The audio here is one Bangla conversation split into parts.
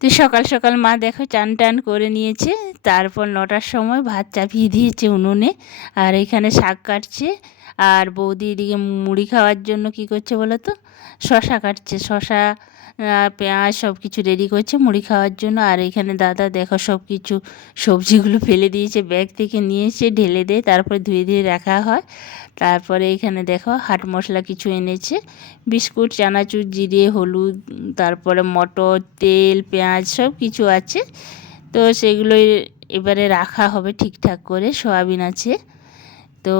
তো সকাল সকাল মা দেখো চান টান করে নিয়েছে, তারপর 9টার সময় ভাত চাপিয়ে দিয়েছে উনুনে, আর এখানে শাক কাটছে। আর বৌদি এদিকে মুড়ি খাওয়ার জন্য কি করছে বলো তো, শশা কাটছে, শশা পেঁয়াজ সব কিছু রেডি করছে মুড়ি খাওয়ার জন্য। আর এখানে দাদা দেখো সব কিছু সবজিগুলো ফেলে দিয়েছে, ব্যাগ থেকে নিয়ে এসে ঢেলে দেয়, তারপরে ধুয়ে ধুয়ে রাখা হয়। তারপরে এখানে দেখো হাট মশলা কিছু এনেছে, বিস্কুট, চানাচুর, জিরে, হলুদ, তারপরে মটর, তেল, পেঁয়াজ সব কিছু আছে। তো সেগুলোই এবারে রাখা হবে ঠিকঠাক করে, সয়াবিন আছে। তো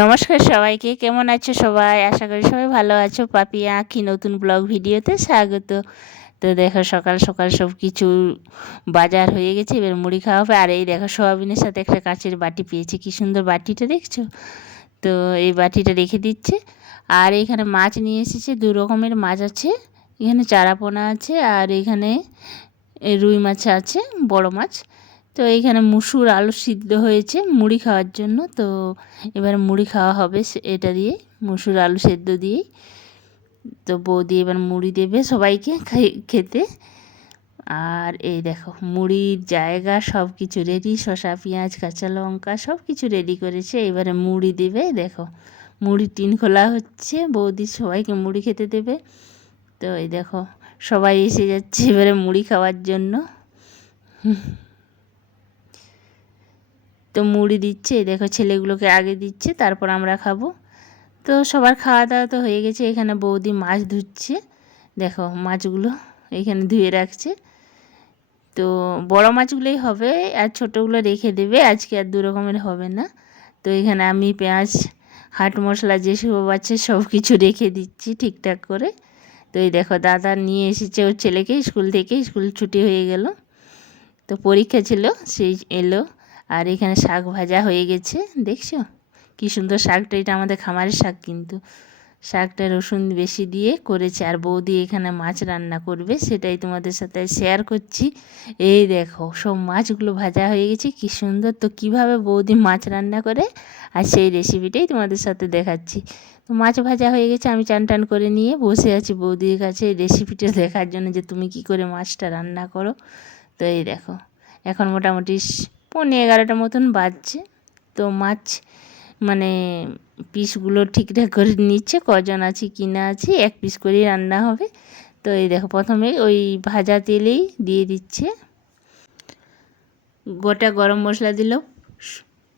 নমস্কার সবাইকে, কেমন আছো সবাই? আশা করি সবাই ভালো আছো। পাপিয়া আঁখি নতুন ব্লগ ভিডিওতে স্বাগত। তো দেখো সকাল সকাল সব কিছু বাজার হয়ে গেছে, এবার মুড়ি খাওয়া হবে। আর এই দেখো সয়াবিনের সাথে একটা কাঁচের বাটি পেয়েছে, কি সুন্দর বাটিটা দেখছো? তো এই বাটিটা রেখে দিচ্ছে। আর এখানে মাছ নিয়ে এসেছে, 2 রকমের মাছ আছে, এখানে চারাপোনা আছে, আর এখানে রুই মাছ আছে, বড় মাছ। তো এইখানে মুসুর আলু সিদ্ধ হয়েছে মুড়ি খাওয়ার জন্য। তো এবার মুড়ি খাওয়া হবে এটা দিয়ে, মুসুর আলু সেদ্ধ দিয়েই। তো বৌদি এবার মুড়ি দেবে সবাইকে খেতে। আর এই দেখো মুড়ির জায়গা সব কিছু রেডি, শসা, পেঁয়াজ, কাঁচা লঙ্কা সব কিছু রেডি করেছে। এবারে মুড়ি দেবে, দেখো মুড়ির টিন খোলা হচ্ছে, বৌদি সবাইকে মুড়ি খেতে দেবে। তো এই দেখো সবাই এসে যাচ্ছে এবারে মুড়ি খাওয়ার জন্য। তো মুড়ি দিচ্ছে, এই দেখো ছেলেগুলোকে আগে দিচ্ছে, তারপর আমরা খাবো। তো সবার খাওয়া দাওয়া তো হয়ে গেছে। এখানে বৌদি মাছ ধুচ্ছে, দেখো মাছগুলো এখানে ধুয়ে রাখছে। তো বড় মাছগুলোই হবে, আর ছোটোগুলো রেখে দেবে, আজকে আর 2 রকমের হবে না। তো এখানে আমি পেঁয়াজ, হাট মশলা যেসব আছে সব কিছু রেখে দিচ্ছি ঠিকঠাক করে। তো এই দেখো দাদা নিয়ে এসেছে ওর ছেলেকে স্কুল থেকে, স্কুল ছুটি হয়ে গেল, তো পরীক্ষা ছিল, সেই এলো। আর এখানে শাক ভাজা হয়ে গেছে, দেখছো কি সুন্দর শাকটা, এটা আমাদের খামারের শাক, কিন্তু শাকটা রসুন বেশি দিয়ে করেছে। আর বৌদি এখানে মাছ রান্না করবে, সেটাই তোমাদের সাথে শেয়ার করছি। এই দেখো সব মাছগুলো ভাজা হয়ে গেছে, কি সুন্দর। তো কিভাবে বৌদি মাছ রান্না করে আর সেই রেসিপিটাই তোমাদের সাথে দেখাচ্ছি। তো মাছ ভাজা হয়ে গেছে, আমি চান টান করে নিয়ে বসে আছি বৌদির কাছে এই রেসিপিটা দেখার জন্য, যে তুমি কি করে মাছটা রান্না করো। তো এই দেখো এখন মোটামুটি 11:30 মতন বাজছে। তো মাছ মানে পিসগুলো ঠিকঠাক করে নিচ্ছে, কজন আছি কি না আছি, 1 পিস করেই রান্না হবে। তো এই দেখো প্রথমে ওই ভাজা তেলেই দিয়ে দিচ্ছে, গোটা গরম মশলা দিল,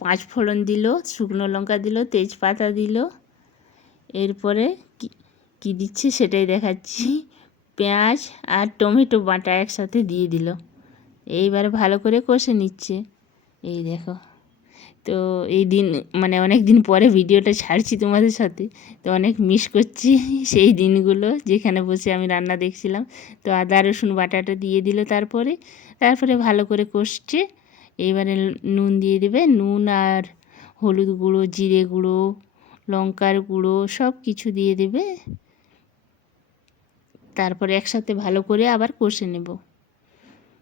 5 ফোড়ন দিল, শুকনো লঙ্কা দিল, তেজপাতা দিল। এরপরে কি দিচ্ছে সেটাই দেখাচ্ছি, পেঁয়াজ আর টমেটো বাটা একসাথে দিয়ে দিল। এইবারে ভালো করে কষে নিচ্ছে, এই দেখো। তো এই দিন মানে অনেক দিন পরে ভিডিওটা ছাড়ছি তোমাদের সাথে, তো অনেক মিস করছি সেই দিনগুলো যেখানে বসে আমি রান্না দেখছিলাম। তো আদা রসুন বাটাটা দিয়ে দিল, তারপরে ভালো করে কষছে। এইবারে নুন দিয়ে দেবে, নুন আর হলুদ গুঁড়ো, জিরে গুঁড়ো, লঙ্কার গুঁড়ো সব কিছু দিয়ে দেবে। তারপরে একসাথে ভালো করে আবার কষে নেব,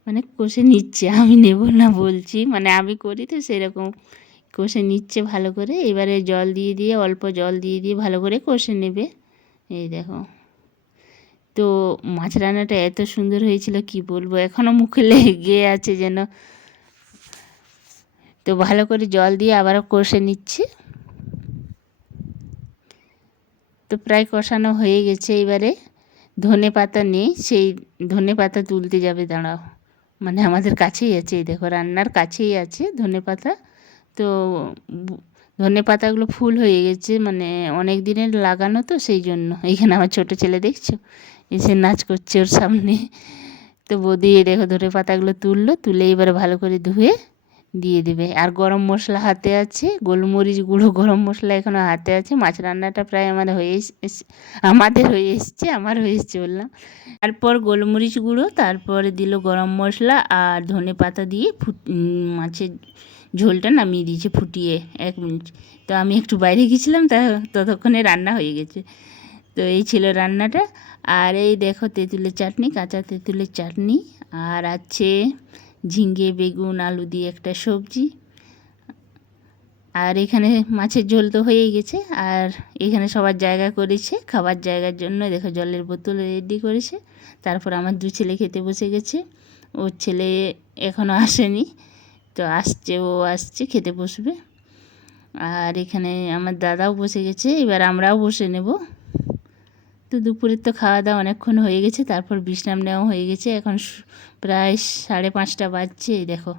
মানে কষে নিচ্ছে, আমি নেব না বলছি, মানে আমি করি তো সেরকম কষে নিচ্ছে ভালো করে। এবারে জল দিয়ে দিয়ে, অল্প জল দিয়ে দিয়ে ভালো করে কষে নেবে, এই দেখো। তো মাছ রান্নাটা এত সুন্দর হয়েছিল কি বলবো, এখনও মুখে লেগে আছে যেন। তো ভালো করে জল দিয়ে আবারও কষে নিচ্ছে। তো প্রায় কষানো হয়ে গেছে, এবারে ধনে পাতা নেই, সেই ধনে পাতা তুলতে যাবে, দাঁড়াও, মানে আমাদের কাছেই আছে, এই দেখো রান্নার কাছেই আছে ধনে পাতা। তো ধনে পাতাগুলো ফুল হয়ে গেছে, মানে অনেক দিনের লাগানো, তো সেই জন্য। এইখানে আমার ছোটো ছেলে দেখছো এসে নাচ করছে ওর সামনে। তো বৌদি দেখো ধনে পাতাগুলো তুলে এবারে ভালো করে ধুয়ে দিয়ে দেবে। আর গরম মশলা হাতে আছে, গোলমরিচ গুঁড়ো, গরম মশলা এখনও হাতে আছে। মাছ রান্নাটা প্রায় আমার হয়ে এসছে বললাম। তারপর গোলমরিচ গুঁড়ো, তারপরে দিল গরম মশলা আর ধনে পাতা দিয়ে মাছের ঝোলটা নামিয়ে দিয়েছে ফুটিয়ে 1 মিনিট। তো আমি একটু বাইরে গেছিলাম, ততক্ষণে রান্না হয়ে গেছে। তো এই ছিল রান্নাটা। আর এই দেখো তেঁতুলের চাটনি, কাঁচা তেঁতুলের চাটনি, আর আছে ঝিঙে, বেগুন, আলু দিয়ে একটা সবজি, আর এখানে মাছের ঝোল তো হয়েই গেছে। আর এখানে সবার জায়গা করেছে, খাবার জায়গার জন্য দেখো জলের বোতল রেডি করেছে। তারপর আমার 2 ছেলে খেতে বসে গেছে। ওর ছেলে এখনও আসেনি, তো আসছে, ও আসছে খেতে বসবে। আর এখানে আমার দাদাও বসে গেছে, এবার আমরাও বসে নেব। তো দুপুরের তো খাওয়া দাওয়া অনেকক্ষণ হয়ে গেছে, তারপর বিশ্রাম নেওয়া হয়ে গেছে। এখন প্রায় 5:30 বাজছে। এই দেখো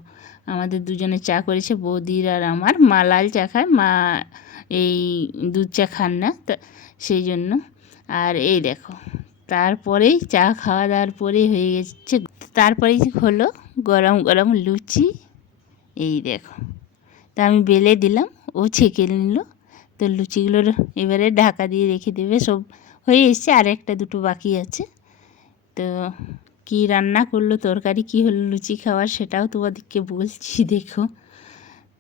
আমাদের দুজনে চা করেছে, বৌদির আর আমার। মা লাল চা খায়, মা এই দুধ চা খান না, তা সেই জন্য। আর এই দেখো তারপরেই চা খাওয়া দাওয়ার পরেই হয়ে গেছে, তারপরেই হলো গরম গরম লুচি। এই দেখো, তা আমি বেলে দিলাম, ও ছেঁকে নিল। তো লুচিগুলোর এবারে ঢাকা দিয়ে রেখে দেবে। সব হয়ে এসছে, আর 1-2 বাকি আছে। তো কি রান্না করলো, তরকারি কি হলো লুচি খাওয়ার, সেটাও তোমাদেরকে বলছি দেখো।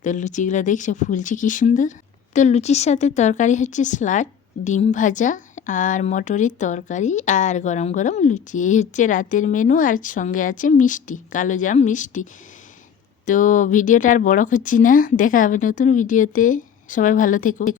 তো লুচিগুলো দেখছো ফুলছে কি সুন্দর। তো লুচির সাথে তরকারি হচ্ছে স্যালাড, ডিম ভাজা আর মটরের তরকারি আর গরম গরম লুচি। এই হচ্ছে রাতের মেনু, আর সঙ্গে আছে মিষ্টি, কালো জাম মিষ্টি। তো ভিডিওটা আর বড় করছি না, দেখা হবে নতুন ভিডিওতে। সবাই ভালো থেকো।